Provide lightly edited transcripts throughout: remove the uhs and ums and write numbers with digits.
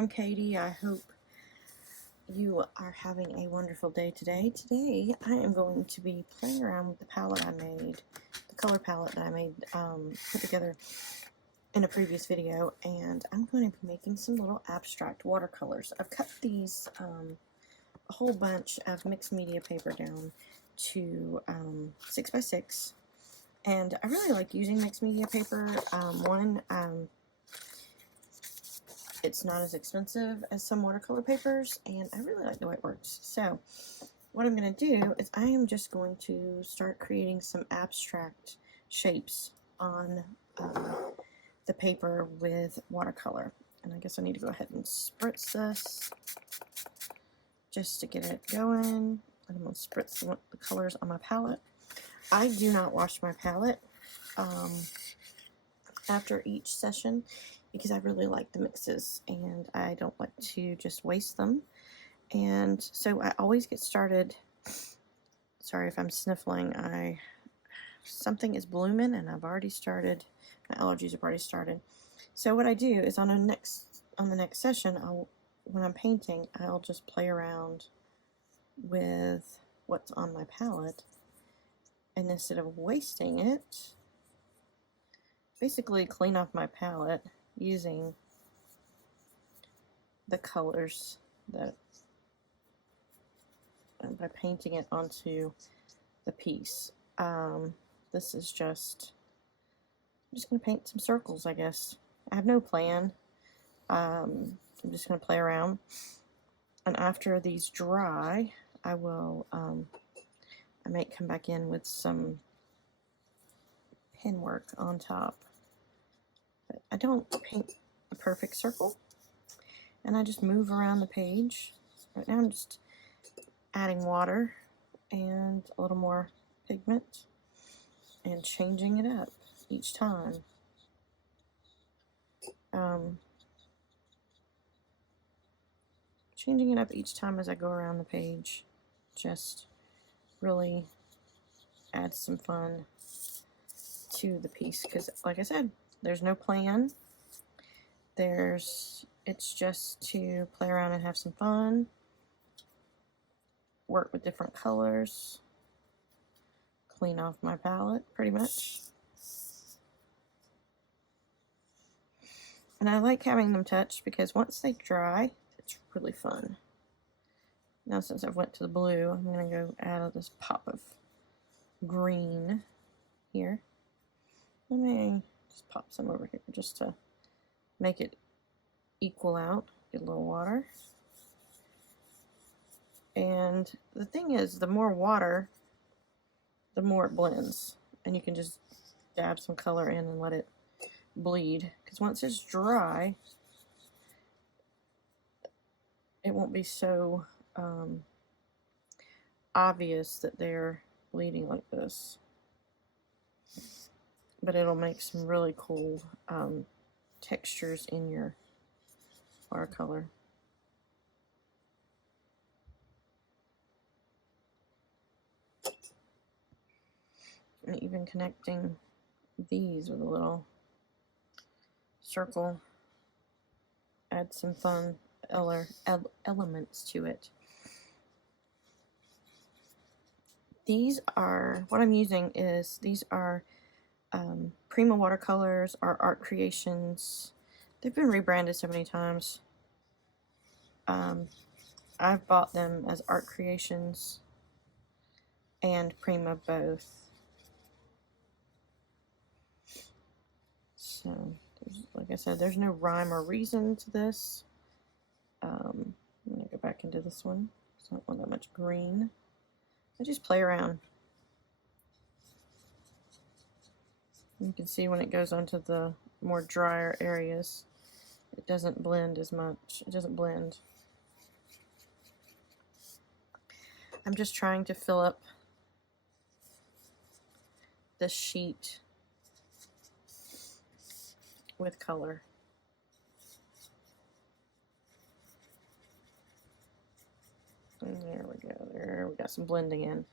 I'm Katie. I hope you are having a wonderful day today. Today I am going to be playing around with the palette I made, the color palette that I made, put together in a previous video, and I'm going to be making some little abstract watercolors. I've cut these, a whole bunch of mixed media paper down to 6x6, and I really like using mixed media paper. It's not as expensive as some watercolor papers, and I really like the way it works. So what I'm going to do is I am just going to start creating some abstract shapes on the paper with watercolor. And I guess I need to go ahead and spritz this just to get it going. And I'm going to spritz the colors on my palette. I do not wash my palette after each session, because I really like the mixes and I don't like to just waste them. And so I always get started. Sorry if I'm sniffling. Something is blooming and I've already started. My allergies have already started. So what I do is on the next session, when I'm painting, I'll just play around with what's on my palette, and instead of wasting it, basically clean off my palette using the colors that by painting it onto the piece. This is just, I'm just going to paint some circles, I guess. I have no plan. I'm just going to play around, and after these dry, I will I might come back in with some pen work on top. But I don't paint a perfect circle, and I just move around the page. Right now I'm just adding water and a little more pigment and changing it up each time. Changing it up each time as I go around the page just really adds some fun to the piece, because like I said, there's no plan. It's just to play around and have some fun, work with different colors, clean off my palette pretty much. And I like having them touched because once they dry, it's really fun. Now since I've went to the blue, I'm going to go add this pop of green here. Let me just pop some over here just to make it equal out. Get a little water. And the thing is, the more water, the more it blends. And you can just dab some color in and let it bleed. Because once it's dry, it won't be so obvious that they're bleeding like this. But it'll make some really cool textures in your watercolor. And even connecting these with a little circle adds some fun elements to it. These are, what I'm using is, these are Prima watercolors, are Art Creations. They've been rebranded so many times. I've bought them as Art Creations and Prima both. So, like I said, there's no rhyme or reason to this. I'm going to go back into this one. I don't want that much green. I just play around. You can see when it goes onto the more drier areas, it doesn't blend as much. It doesn't blend. I'm just trying to fill up this sheet with color. And there we go. There we got some blending in.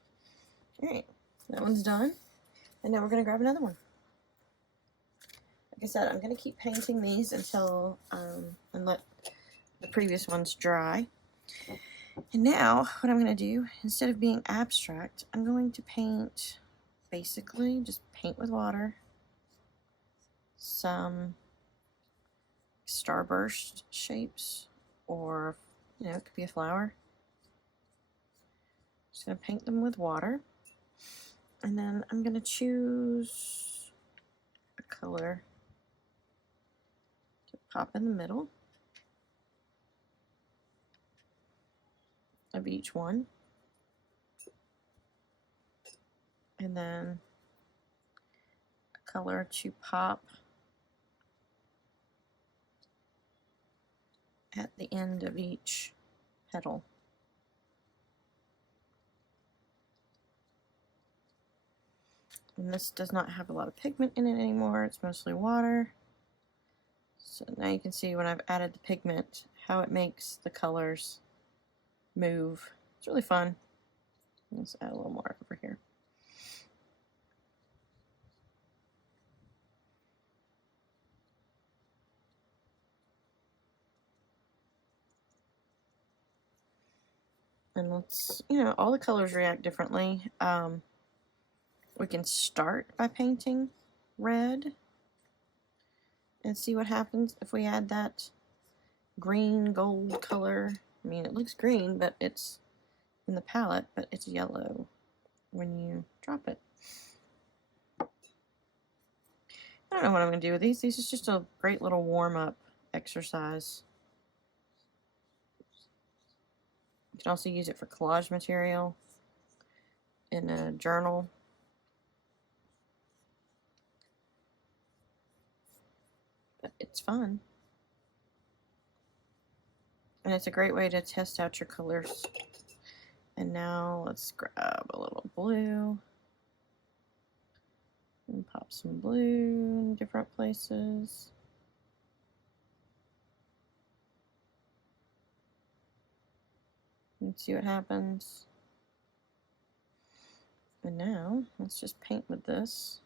Alright, that one's done. And now we're going to grab another one. Like I said, I'm going to keep painting these until and let the previous one's dry. And now what I'm going to do, instead of being abstract, I'm going to paint, basically just paint with water, some starburst shapes, or it could be a flower. Just going to paint them with water, and then I'm going to choose a color to pop in the middle of each one, and then a color to pop at the end of each petal. And this does not have a lot of pigment in it anymore, it's mostly water. So now you can see when I've added the pigment how it makes the colors move. It's really fun. Let's add a little more over here. And let's, all the colors react differently. We can start by painting red and see what happens if we add that green gold color. I mean, it looks green, but it's in the palette, but it's yellow when you drop it. I don't know what I'm going to do with these. These is just a great little warm-up exercise. You can also use it for collage material in a journal. But it's fun. And it's a great way to test out your colors. And now let's grab a little blue and pop some blue in different places. And see what happens. And now let's just paint with this.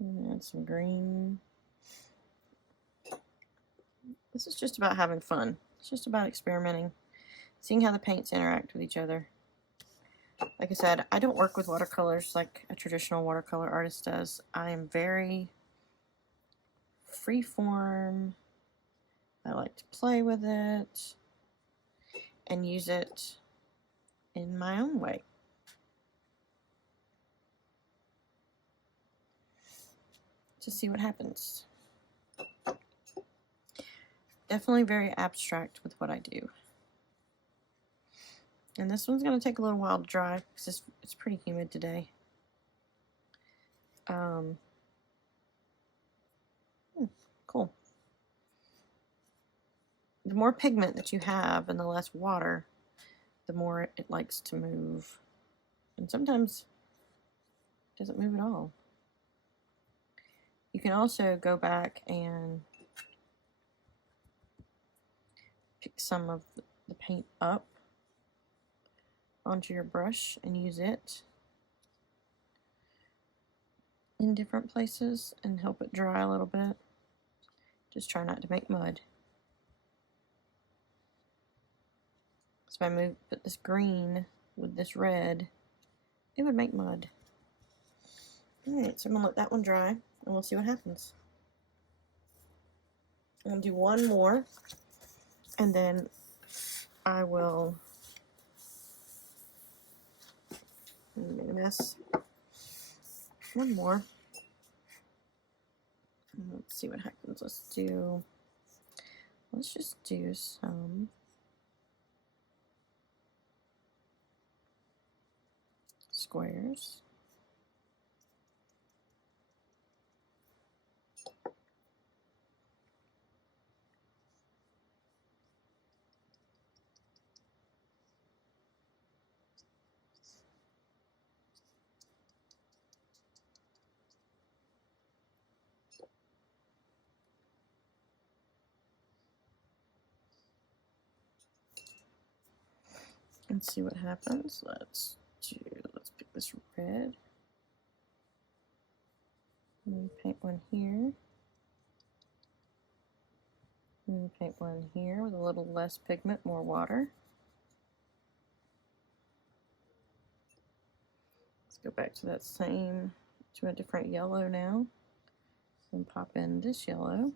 And add some green. This is just about having fun. It's just about experimenting, seeing how the paints interact with each other. Like I said, I don't work with watercolors like a traditional watercolor artist does. I am very freeform. I like to play with it and use it in my own way. To see what happens. Definitely very abstract with what I do. And this one's going to take a little while to dry because it's pretty humid today. Cool. The more pigment that you have and the less water, the more it likes to move. And sometimes it doesn't move at all. You can also go back and pick some of the paint up onto your brush and use it in different places and help it dry a little bit. Just try not to make mud. So if I put this green with this red, it would make mud. Alright, so I'm going to let that one dry and we'll see what happens. I'm going to do one more and then I will make a mess. One more. Let's see what happens. Let's just do some squares. And see what happens. Let's pick this red. And paint one here. And paint one here with a little less pigment, more water. Let's go back to that same, to a different yellow now. And pop in this yellow.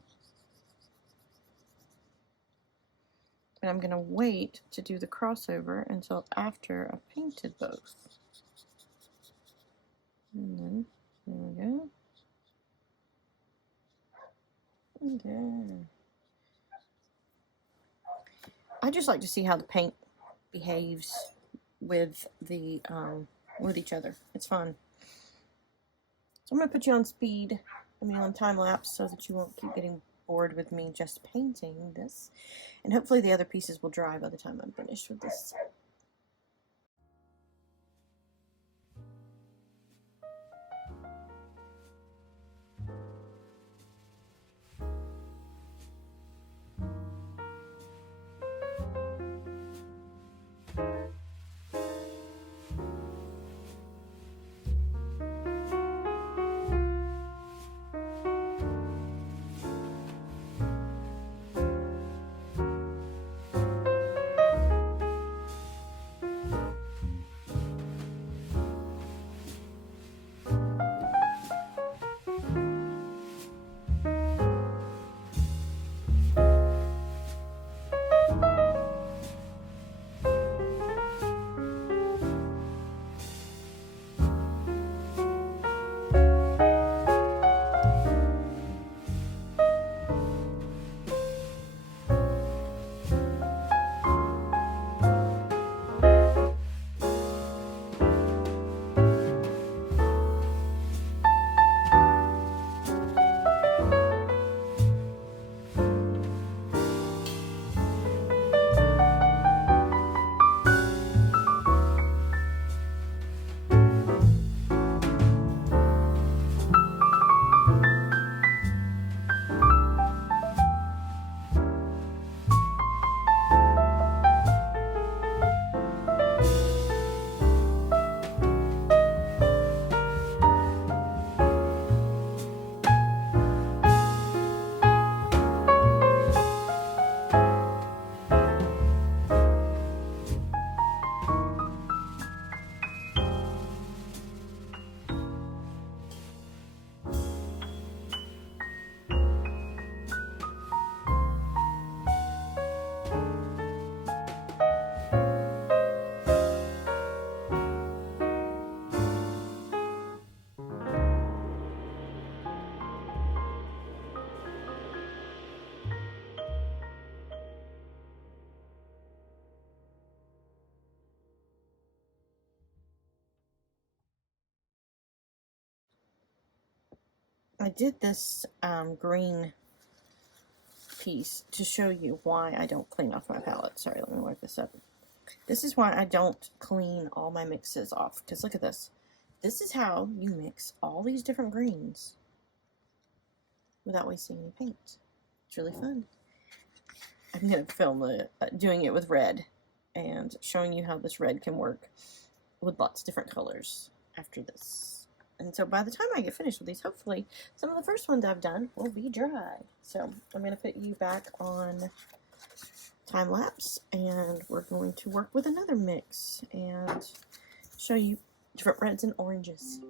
And I'm going to wait to do the crossover until after I've painted both. And then, there we go. And there. I just like to see how the paint behaves with the with each other. It's fun. So I'm going to put you on speed, on time lapse, so that you won't keep getting bored with me just painting this. And hopefully the other pieces will dry by the time I'm finished with this. I did this green piece to show you why I don't clean off my palette. Sorry, let me wipe this up. This is why I don't clean all my mixes off, because look at this. This is how you mix all these different greens without wasting any paint. It's really fun. I'm going to film doing it with red and showing you how this red can work with lots of different colors after this. And so by the time I get finished with these, hopefully some of the first ones I've done will be dry. So I'm going to put you back on time lapse, and we're going to work with another mix and show you different reds and oranges.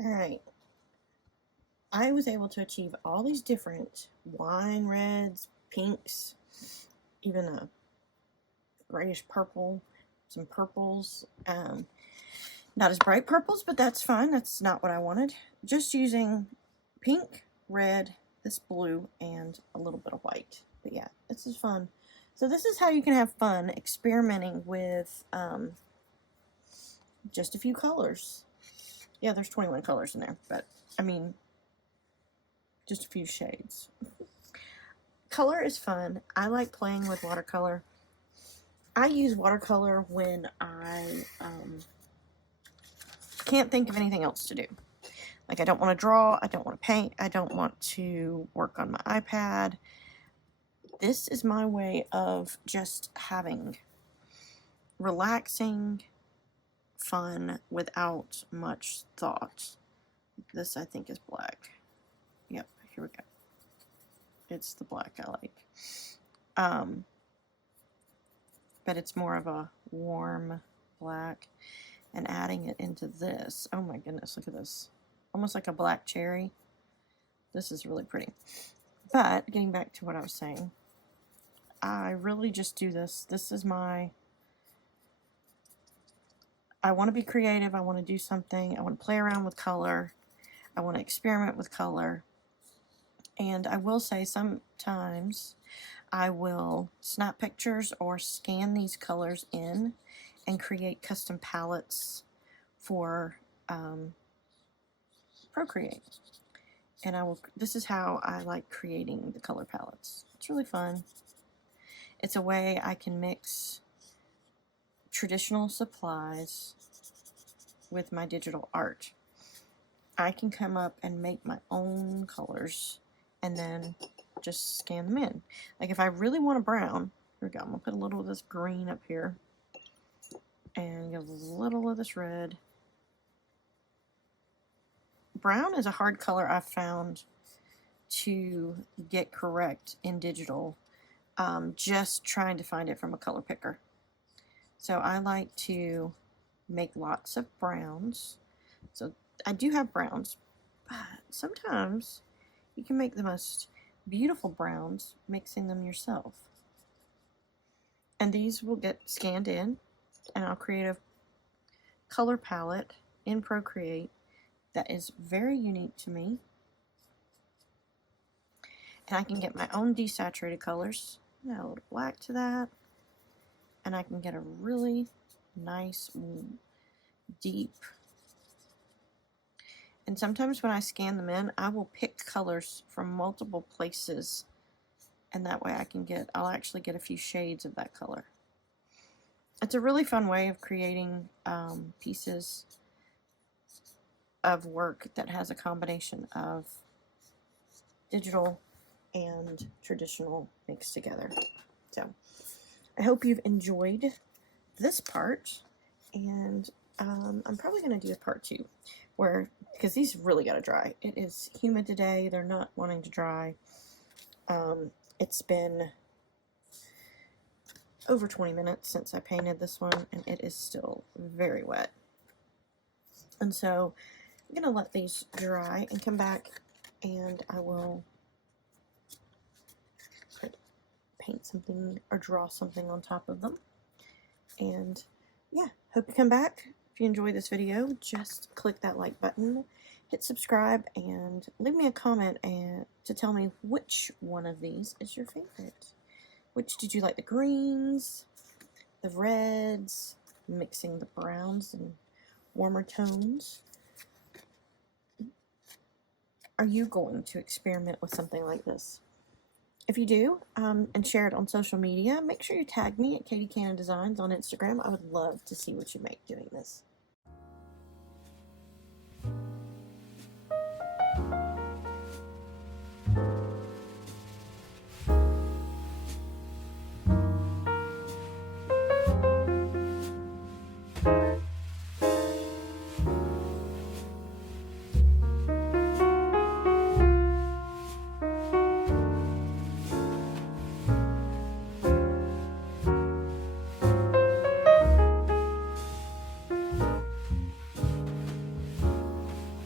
Alright, I was able to achieve all these different wine reds, pinks, even a grayish purple, some purples. Not as bright purples, but that's fine. That's not what I wanted. Just using pink, red, this blue, and a little bit of white. But yeah, this is fun. So this is how you can have fun experimenting with just a few colors. Yeah, there's 21 colors in there, but I mean, just a few shades. Color is fun. I like playing with watercolor. I use watercolor when I can't think of anything else to do. Like, I don't want to draw, I don't want to paint, I don't want to work on my iPad. This is my way of just having relaxing fun without much thought. This, I think, is black. Yep, here we go. It's the black I like. But it's more of a warm black. And adding it into this, oh my goodness, look at this. Almost like a black cherry. This is really pretty. But, getting back to what I was saying, I really just do this. This is my... I want to be creative. I want to do something. I want to play around with color. I want to experiment with color. And I will say sometimes I will snap pictures or scan these colors in and create custom palettes for Procreate. And this is how I like creating the color palettes. It's really fun. It's a way I can mix traditional supplies with my digital art. I can come up and make my own colors and then just scan them in. Like if I really want a brown, here we go, I'm going to put a little of this green up here and get a little of this red. Brown is a hard color I've found to get correct in digital, just trying to find it from a color picker. So I like to make lots of browns. So I do have browns, but sometimes you can make the most beautiful browns mixing them yourself. And these will get scanned in, and I'll create a color palette in Procreate that is very unique to me. And I can get my own desaturated colors, add a little black to that, and I can get a really nice, deep. And sometimes when I scan them in, I will pick colors from multiple places, and that way I'll actually get a few shades of that color. It's a really fun way of creating pieces of work that has a combination of digital and traditional mixed together. So I hope you've enjoyed this part, and I'm probably going to do a part 2 because these really got to dry. It is humid today. They're not wanting to dry. It's been over 20 minutes since I painted this one, and it is still very wet. And so I'm going to let these dry and come back, and I will paint something or draw something on top of them. And yeah, hope you come back. If you enjoyed this video, just click that like button, hit subscribe, and leave me a comment to tell me which one of these is your favorite. Which did you like? The greens, the reds, mixing the browns and warmer tones? Are you going to experiment with something like this? If you do, and share it on social media, make sure you tag me at Katie Cannon Designs on Instagram. I would love to see what you make doing this.